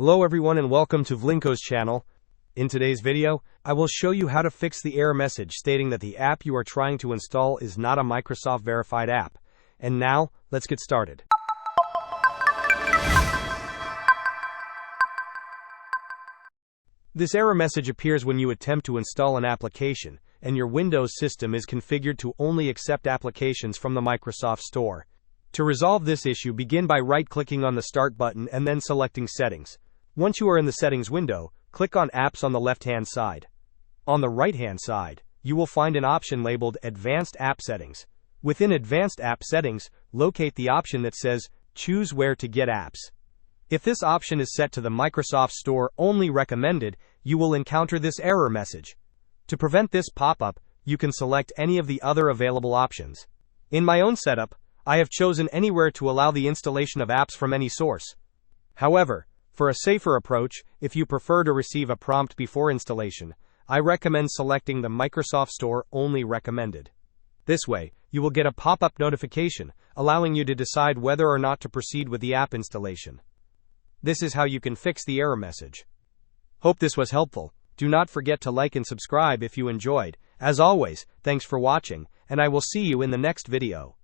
Hello everyone and welcome to Vlinkoz channel. In today's video, I will show you how to fix the error message stating that the app you are trying to install is not a Microsoft verified app. And now, let's get started. This error message appears when you attempt to install an application, and your Windows system is configured to only accept applications from the Microsoft Store. To resolve this issue, begin by right-clicking on the Start button and then selecting Settings. Once you are in the Settings window, click on Apps on the left-hand side. On the right-hand side, you will find an option labeled Advanced App Settings. Within Advanced App Settings, locate the option that says Choose Where to Get Apps. If this option is set to the Microsoft Store Only Recommended, you will encounter this error message. To prevent this pop-up, you can select any of the other available options. In my own setup, I have chosen Anywhere to allow the installation of apps from any source. However, for a safer approach, if you prefer to receive a prompt before installation, I recommend selecting the Microsoft Store Only Recommended. This way, you will get a pop-up notification, allowing you to decide whether or not to proceed with the app installation. This is how you can fix the error message. Hope this was helpful. Do not forget to like and subscribe if you enjoyed. As always, thanks for watching, and I will see you in the next video.